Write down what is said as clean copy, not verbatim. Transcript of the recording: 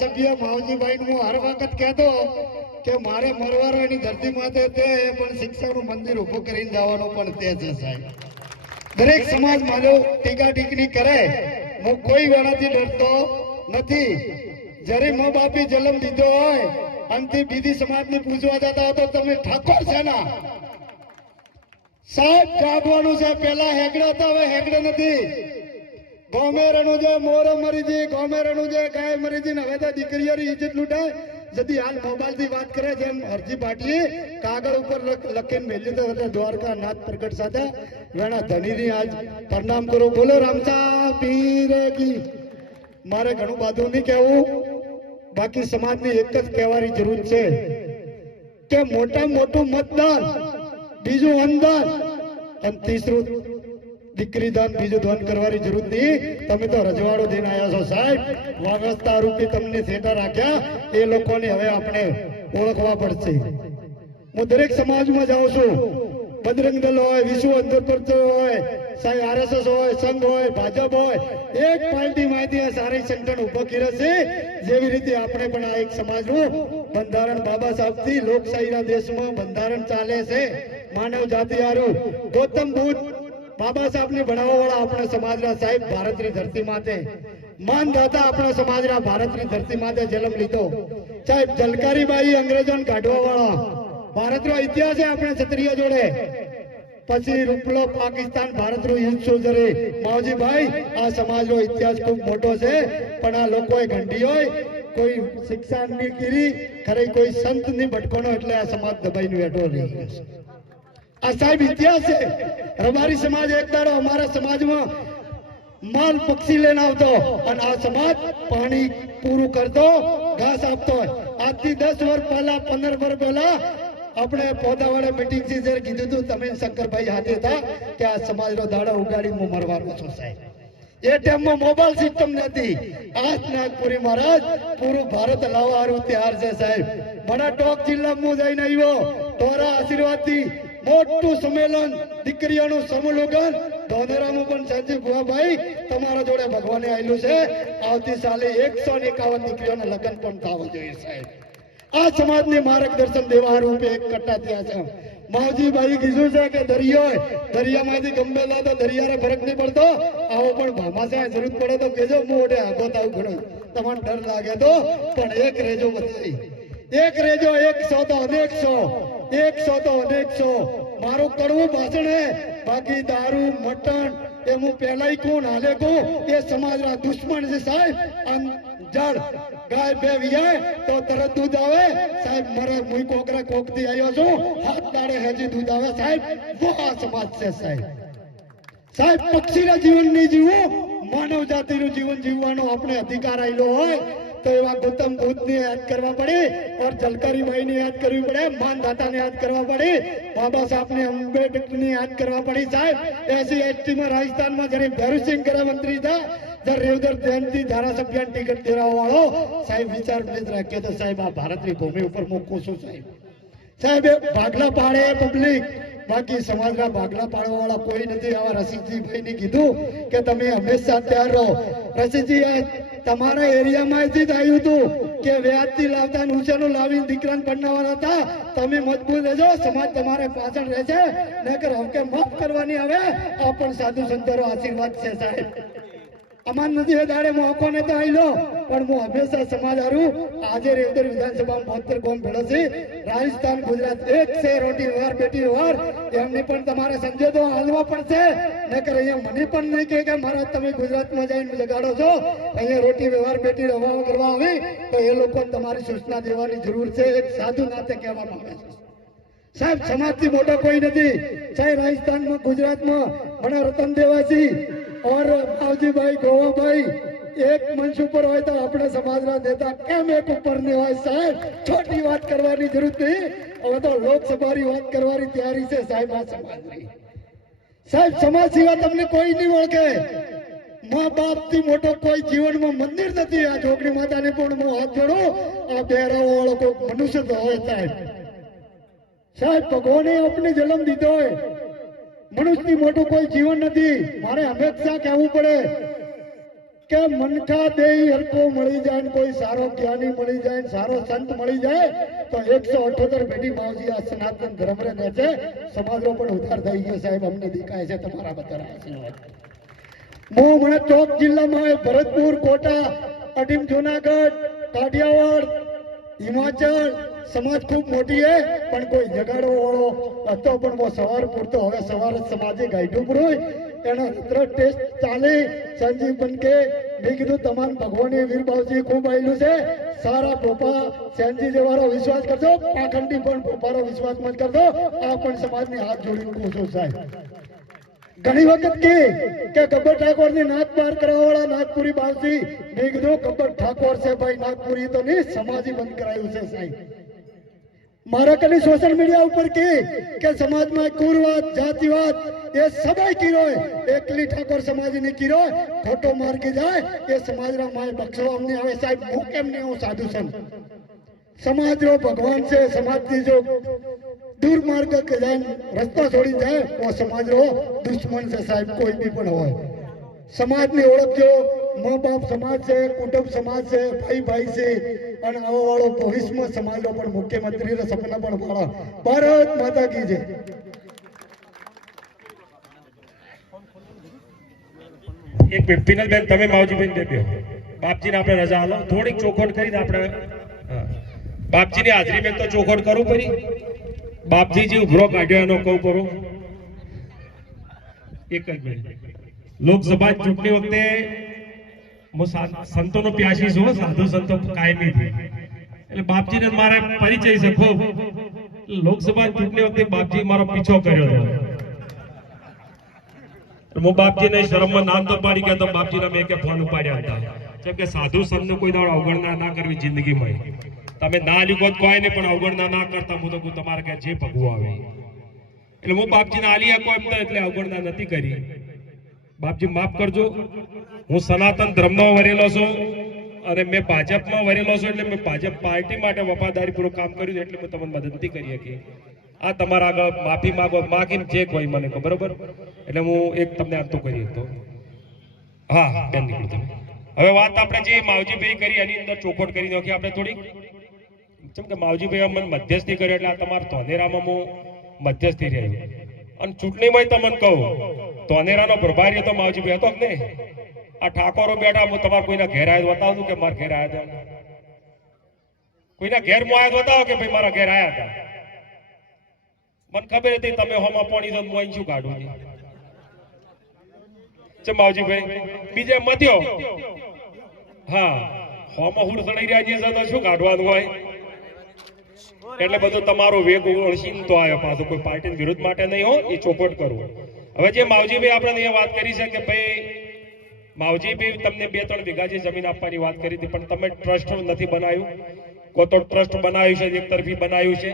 સભ્ય માવજીભાઈ હું હર વખત કહેતો કે મારે મરવારાની ધરતી માથે તે પણ શિક્ષાનું મંદિર ઊભું કરીને જવાનું પણ તે છે સાહેબ. દરેક સમાજ માનો ટીકા ટીકડી કરે, હું કોઈ વેળાથી ડરતો નથી. જ્યારે મા બાપે જન્મ દીધો હોય અંતે બીજી સમાજને પૂછવા જતા હો તો તમે ઠાકોર છે ના સાહેબ કાઢવાનું છે. પેલા હેગડા હતા, હવે હેગડા નથી. ગોમેરણું છે, મોરો મરી જી, ગોમેરણું છે, ગાય મરી જી. હવે તો દીકરીઓની ઇજ્જત લૂંટાય. જતી હાલ મોબાઈલ થી વાત કરે છે હરજી પાટીએ કાગળ ઉપર લખીને મેલ્યું તો દ્વારકા નાથ પ્રગટ સાથે વેણા ધણીની આજ પ્રણામ કરો. બોલો રામચા પીર કી. મારે ઘણું બધું નહીં કહેવું, બાકી સમાજની એક જ કહેવાની જરૂર છે કે મોટા મોટું મતદાન, બીજું અનદાન અને ત્રીસરું દીકરી દાન, બીજું દાન કરવાની જરૂર નહીં. તમે તો રજવાડો દઈને આવ્યા છો સાહેબ. વાગસ્તા રૂપી તમને સેટા રાખ્યા, એ લોકોને હવે આપણે ઓળખવા પડશે. હું દરેક સમાજમાં જાઉં છું, બજરંગ દળ હોય, વિશ્વ અંતર હોય, સાહેબ આરએસએસ હોય, સંઘ હોય, ભાજપ હોય, એક પાર્ટી માહિતી સારી સંગઠન ઉભો કર્યા છે. જેવી રીતે આપણે પણ આ એક સમાજનું બંધારણ બાબા સાહેબથી લોકશાહીના દેશમાં બંધારણ ચાલે છે. માનવ જાતિ હારું ગૌતમ બુદ્ધ બાબા સાહેબ ને ભણાવવા વાળા આપણા સમાજના સાહેબ ભારતની ધરતી માથે માનદાતા આપણા સમાજના ભારતની ધરતી માથે જન્મ લીધો. સાહેબ જલકારીબાઈ અંગ્રેજોને કાઢવા વાળા ભારતનો ઇતિહાસ છે આપણે ક્ષત્રિય જોડે. પછી રૂપલો પાકિસ્તાન ભારતનો યુદ્ધ સોજરે માવજીભાઈ. આ સમાજનો ઇતિહાસ ખૂબ મોટો છે, પણ આ લોકોએ ઘંટી હોય કોઈ શિક્ષા ની કીરી ખરે કોઈ સંત ની ભટકોનો એટલે આ સમાજ દબાઈને બેઠો રહી ગયો છે. આ સાહેબ ઇતિહાસ છે. રબારી સમાજ એક દાડો અમારા સમાજમાં માલ પક્ષી લઈને આવતો અને આ સમાજ પાણી પૂરું કરતો, ઘાસ આપતો. આજથી 10 વર્ષ પહેલા 15 વર્ષ પહેલા આપણે પોદાવાળા મીટિંગ થી જ્યારે કીધું હતું તમે શંકરભાઈ હાથે હતા કે આ સમાજનો દાડો ઉગાડી હું મરવાનો છું સાહેબ. એ ટાઈમમાં મોબાઈલ સિસ્ટમ નથી. આજ નાગપુરી મહારાજ પૂરું ભારત લાવવાનું તૈયાર છે સાહેબ. બડા ટોક જિલ્લામાં જઈને આવ્યો, તોરા આશીર્વાદ થી મોટું સંમેલન, દીકરીઓનું સમૂહ લગ્ન ધોનેરામાં પણ સંજીવ ભુવાભાઈ તમારા જોડે ભગવાને આવેલું છે. આવતી સાલે 151 દીકરીઓના લગ્ન પણ થવા જોઈએ સાહેબ. આ સમાજને માર્ગદર્શન દેવા રૂપે એક કટ્ટા થયા છે. માવજીભાઈ કીધું છે કે દરિયામાંથી ગંભેલા તો દરિયાને ફરક નહીં પડતો. આવો પણ ભામાશા જરૂર પડે તો કેજો, હું ઓઢે આગો તાવ ઘણો તમને ડર લાગે તો પણ એક રેજો બતાવી. એક રેજો 100 તો અનેક 100 તો અનેક 100. મારું કડવું ભાષણ હે, બાકી દારૂ મટન એ હું પેલા કોણ હાલે કો એ સમાજના દુશ્મન છે સાહેબ. જળ ગાય બે વિયાય તો તરત દૂધ આવે સાહેબ. મરે મુઈ કોકરા કોક થી આવ્યો છું, હાથ દાડે હજી દૂધ આવે સાહેબ. વો આ સમાજ છે સાહેબ. સાહેબ પક્ષીના જીવન નહીં જીવવું, માનવ જાતિનું જીવન જીવવાનો આપણે અધિકાર આવેલો હોય તો એવા ગૌતમ બુદ્ધને યાદ કરવા પડે, और જલકારીબાઈને યાદ કરવી પડે, માનદાતાને યાદ કરવા પડે, બાબા સાહેબને આંબેડકરને યાદ કરવા પડી સાહેબ. એસી એસટી માં રાજસ્થાનમાં જ્યારે ભૈરવસિંહ ગૃહમંત્રી હતા, જ્યારે રેવદર જયંતિ ધારાસભ્યની ટિકિટ દેવા વાળો સાહેબ વિચાર રાખ્યો તો સાહેબ આ ભારતની ભૂમિ ઉપર મૂકું છું સાહેબ. સાહેબ ભાગલા પાડે પબ્લિક, બાકી સમાજના ભાગલા પાડવા વાળા કોઈ નથી. આવા રસીદજીભાઈ ને કીધું કે તમે હંમેશા તૈયાર રહો. રસીદજી તમારા એરિયામાંથી જ આવ્યું હતું કે વ્યાજથી લાવતા ઊંચાનું લાવીને દીકરાને ભણવાના હતા. તમે મજબૂત રહેજો, સમાજ તમારે પાછળ રહેશે. નકર હવે માફ કરવાની આવે આ પણ સાધુ સંતોનો આશીર્વાદ છે સાહેબ. અમાન નથી દાડે મોકો ને તો આવી લો, પણ હું હંમેશા સમાજ હારું. આજે રેવદર વિધાનસભામાં 72 કોમ ભેળો છે. રાજસ્થાન ગુજરાત એક છે, રોટી વ્યવહાર બેટી વ્યવહાર એમની પણ તમારે સંજોગો હાલવા પડશે. નકર અહીંયા મને પણ નહીં કે મારા તમે ગુજરાતમાં જઈને જગાડો છો, અહીંયા રોટી વ્યવહાર બેટી વ્યવહાર કરવા આવે તો એ લોકો તમારી સૂચના દેવાની જરૂર છે. એક સાધુ નાતે કહેવામાં આવે છે સાહેબ. સમાજથી મોટો કોઈ નથી સાહેબ. રાજસ્થાનમાં ગુજરાતમાં મને રતન દેવાસી और मावजीभाई गोवाभाई एक मंच ऊपर હોય તો આપણે સમાજના નેતા કેમ એક ઉપર ને હોય સાહેબ. છોટી વાત કરવાની જરૂર નથી, હવે તો લોકસભાની વાત કરવાની તૈયારી છે સાહેબ. આ સમાજની સાહેબ સમાજ સિવાય તમને કોઈ નહીં ઓળખે. મા બાપ થી મોટો કોઈ જીવનમાં મંદિર નથી. આ જોગણી માતાને પણ હું હાથ જોડું, આ બેરાઓ વાળો કોઈ મનુષ્ય તો હોય સાહેબ. સાહેબ ભગવાને આપણે જન્મ દીધો હોય, મનુષ્યથી મોટું કોઈ જીવન નથી. મારે હંમેશા કહેવું પડે કે મનખા દેઈ હરકો મળી જાય ને કોઈ સારો જ્ઞાની મળી જાય ને સારો સંત મળી જાય તો 178 પેઢી માવજી આ સનાતન ધર્મ રે દે છે. સમાજનો પણ ઉદ્ધાર થઈ ગયો સાહેબ, અમને દેખાય છે તમારા બધા આશીર્વાદ. હું હમણાં ચોક જિલ્લામાં ભરતપુર, કોટા, અડીમ, જુનાગઢ, કાઠિયાવાડ, હિમાચલ સમાજ ખૂબ મોટી હે પણ કોઈ જગાડો વાળો હતો પણ वो સવાર પૂરતો હવે સવાર સમાજે ગાઈડું પૂરું એનો રુદ્ર ટેસ્ટ ચાલે સંજીવ બનકે મેં કીધું તમામ ભગવાને વીરબાવજી ખૂબ આવેલું છે. સારા પોપા સેનજી જેવાળો વિશ્વાસ કરજો, પાખંડી પણ પોપારો વિશ્વાસ મત કરજો. આ પણ સમાજની હાથ જોડી કહું છું સાહેબ. ઘણી વખત કે ગબ્બર ઠાકોર ની નાથ પાર કરવા વાળા નાથપુરી બાવજી મેં કીધું ગબ્બર ઠાકોર છે ભાઈ, નાથપુરી તો નહીં સમાજી બંધ કરાયું છે સાહેબ. મારા કની સોશિયલ મીડિયા ઉપર કે સમાજમાં કુરવાદ જાતિવાદ એ સબાઈ કીરો એકલી ઠાકોર સમાજ ની કીરો ખોટો માર્ગી જાય એ સમાજના માય બક્ષવા અમને આવે સાહેબ. હું કેમ નહીં હું સાધુ સંત સમાજનો ભગવાન છે. સમાજથી જો દુર્માર્ગ કે જાય રસ્તા છોડી જાય તો સમાજનો દુશ્મન છે સાહેબ, કોઈ બી પણ હોય. સમાજની ઓળખજો, મા બાપ સમાજ છે, કુટુંબ સમાજ છે, ભાઈ ભાઈ છે અને આવો વાળો ભવિષ્યમાં સમાજનો પણ મુખ્યમંત્રી સપના પણ વાળા. ભારત માતા કી જય. એક મિનિટ પિનલબેન તમે માવજીબેન દેજો. બાપજીને આપણે રજા આલો, થોડીક ચોખવટ કરીને આપણે બાપજીની હાજરી મેં તો ચોખવટ કરું પડી. બાપજી જે ઉભરો કાઢ્યો એનો કહું કરું. એક જ મિનિટ. લોકસભા ચૂંટણી વખતે હું સંતોનો પ્યાસી છું, સાધુ સંતો કાયમી થી, એટલે બાપજીને મારે પરિચય છે ખૂબ. લોકસભા ચૂંટણી વખતે બાપજી મારો પીછો કર્યો હતો. હું બાપજીને શરમમાં નામ તો પાડી ગયા તો બાપજીના મેં કે ફોન ઉપાડ્યા હતા. જેમ કે સાધુ સંતને કોઈ દાડો અવગણના ના કરવી જિંદગીમાં. તમે ના લીધો કોઈ નહીં પણ અવગણના ના કરતા હું તો તમારે કે જે ભગવું આવે એટલે હું બાપજીને આલી આપો એમ એટલે અવગણના નથી કરી. બાપજી માફ કરજો, હું સનાતન ધર્મનો વરેલો છું અને મેં ભાજપમાં વરેલો છું એટલે મેં ભાજપ પાર્ટી માટે વફાદારીપૂર્વક કામ કર્યું એટલે મેં તમને મદદ નથી કરી શકી. આ તમારા આગળ માફી માંગો, માગીને જે કોઈ મને કહો બરોબર. એટલે હું એક તમને આમ તો કરી હતો. હા બેન નીકળો તમે. હવે વાત આપણે જે માવજીભાઈ કરી એની અંદર ચોખવટ કરી નાખી આપણે થોડીક. જેમ કે માવજીભાઈ મને મધ્યસ્થી કર્યો એટલે આ તમારા ધોનેરામાં હું મધ્યસ્થી રહ્યો અને ચૂંટણીમાં તમને કહું ધોનેરાનો પ્રભારી હતો માવજીભાઈ હતો કે નહીં. આ ઠાકોરો બેઠા હું તમારે કોઈના ઘેર આવ્યો બતાવું કે મારા ઘેર આવ્યા હતા. કોઈના ઘેર હું આવ્યો બતાવો કે ભાઈ મારા ઘેર આવ્યા હતા. મને ખબર હતી તમે હોમાં પાણી તો હું શું કાઢું છે માવજીભાઈ બીજે મધ્યો. હા હોમાં હુડ સડાઈ રહ્યા છે તો શું કાઢવાનું હોય એટલે બધું તમારો વેગ ઓળખીને તો આવ્યો પાછો. કોઈ પાર્ટી વિરુદ્ધ માટે નહીં હો, એ ચોખવટ કરવું. હવે જે માવજીભાઈ આપણે એ વાત કરી છે કે ભાઈ માવજીભાઈ તમને 2-3 વીઘા જે જમીન આપવાની વાત કરી હતી પણ તમે ટ્રસ્ટ નથી બનાવ્યું. કો તો ટ્રસ્ટ બનાવ્યું છે, એક તરફી બનાવ્યું છે.